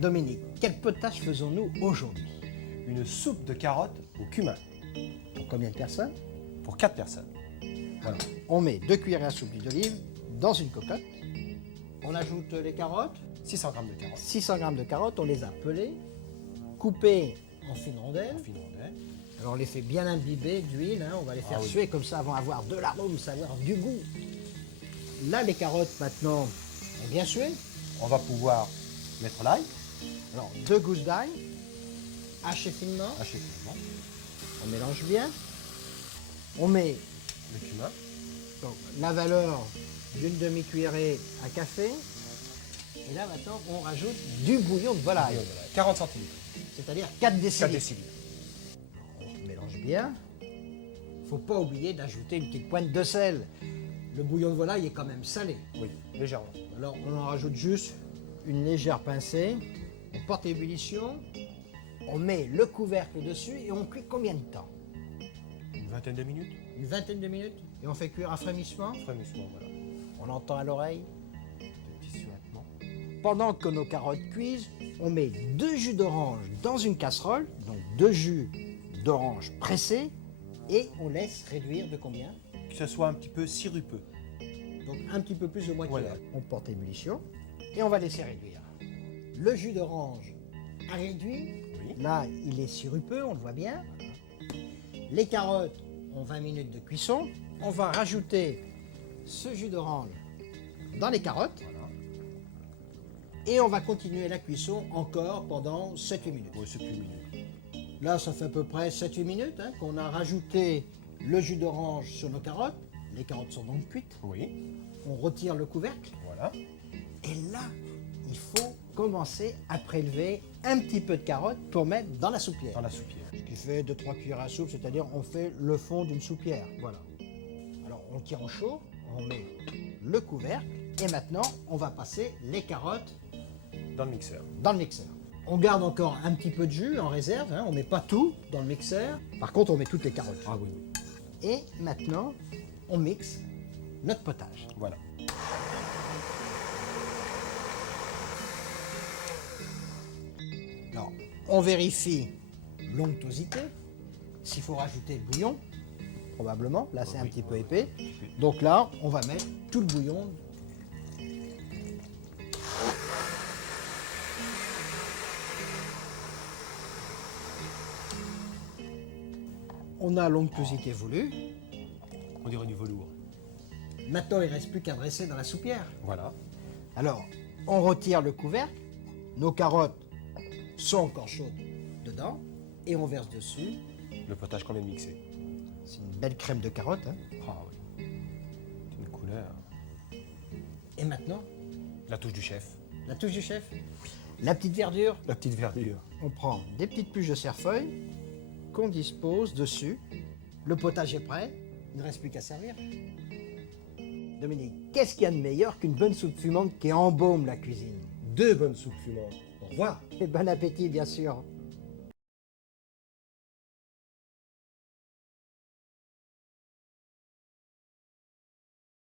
Dominique, quel potage faisons-nous aujourd'hui? Une soupe de carottes au cumin Pour combien de personnes? pour 4 personnes. Voilà. On met 2 cuillères à soupe d'huile d'olive dans une cocotte. On ajoute les carottes, 600 g de carottes 600 g de carottes, on les a pelées, coupées en fines rondelles. en fine rondelle. Alors on les fait bien imbiber d'huile, on va les faire oui. suer comme ça, vont avoir de l'arôme, ça va avoir du goût. Là, les carottes maintenant ont bien sué. On va pouvoir mettre l'ail, Alors 2 gousses d'ail, hachées finement, haché finement, on mélange bien. On met le cumin, donc, la valeur d'une demi-cuillerée à café. Et là maintenant, on rajoute du bouillon de volaille, 40 centilitres, c'est-à-dire 4 4 décilitres. décilitres. On mélange bien. Faut pas oublier d'ajouter une petite pointe de sel. Le bouillon de volaille est quand même salé. Oui, légèrement. Alors on en rajoute juste une légère pincée. On porte à ébullition. On met le couvercle dessus et on cuit combien de temps? Une vingtaine de minutes, Une vingtaine de minutes. Et on fait cuire à frémissement. frémissement, voilà. On entend à l'oreille. De petits suintements. Pendant que nos carottes cuisent, on met 2 jus d'orange dans une casserole. Donc 2 jus d'orange pressés. Et on laisse réduire de combien? Que ce soit un petit peu sirupeux. Donc un petit peu plus de moitié. Voilà. On porte à ébullition et on va laisser réduire. Le jus d'orange a réduit. Oui. Là, il est sirupeux, on le voit bien. Les carottes ont 20 minutes de cuisson. On va rajouter ce jus d'orange dans les carottes Voilà. et on va continuer la cuisson encore pendant 7-8 minutes. Oui, c'est plus minutes. Là, ça fait à peu près 7-8 minutes qu'on a rajouté le jus d'orange sur nos carottes. Les carottes sont donc cuites. Oui, On retire le couvercle. voilà. Et là, il faut commencer à prélever un petit peu de carottes pour mettre dans la soupière. Dans la soupière. Ce qui fait 2-3 cuillères à soupe, c'est-à-dire on fait le fond d'une soupière. Voilà. Alors on tire au chaud, on met le couvercle et maintenant on va passer les carottes Dans le mixeur. dans le mixeur. On garde encore un petit peu de jus en réserve, on ne met pas tout dans le mixeur. Par contre, on met toutes les carottes. Ah oui, oui. Et maintenant, on mixe notre potage. Voilà. Alors, on vérifie l'onctuosité. S'il faut rajouter le bouillon, probablement. Là, c'est un Oui, petit peu oui. épais. Donc là, on va mettre tout le bouillon. On a l'onctuosité voulue. On dirait du velours. Maintenant, il ne reste plus qu'à dresser dans la soupière. Voilà. Alors, on retire le couvercle. Nos carottes sont encore chaudes dedans. Et on verse dessus. Le potage qu'on vient de mixer. C'est une belle crème de carotte. Ah oui. C'est une couleur. Et maintenant, La touche du chef. la touche du chef. La petite verdure. La petite verdure. On prend des petites pluches de cerfeuil qu'on dispose dessus. Le potage est prêt. Il ne reste plus qu'à servir. Dominique, qu'est-ce qu'il y a de meilleur qu'une bonne soupe fumante qui embaume la cuisine? 2 bonnes soupes fumantes. Au revoir. Et bon appétit, bien sûr.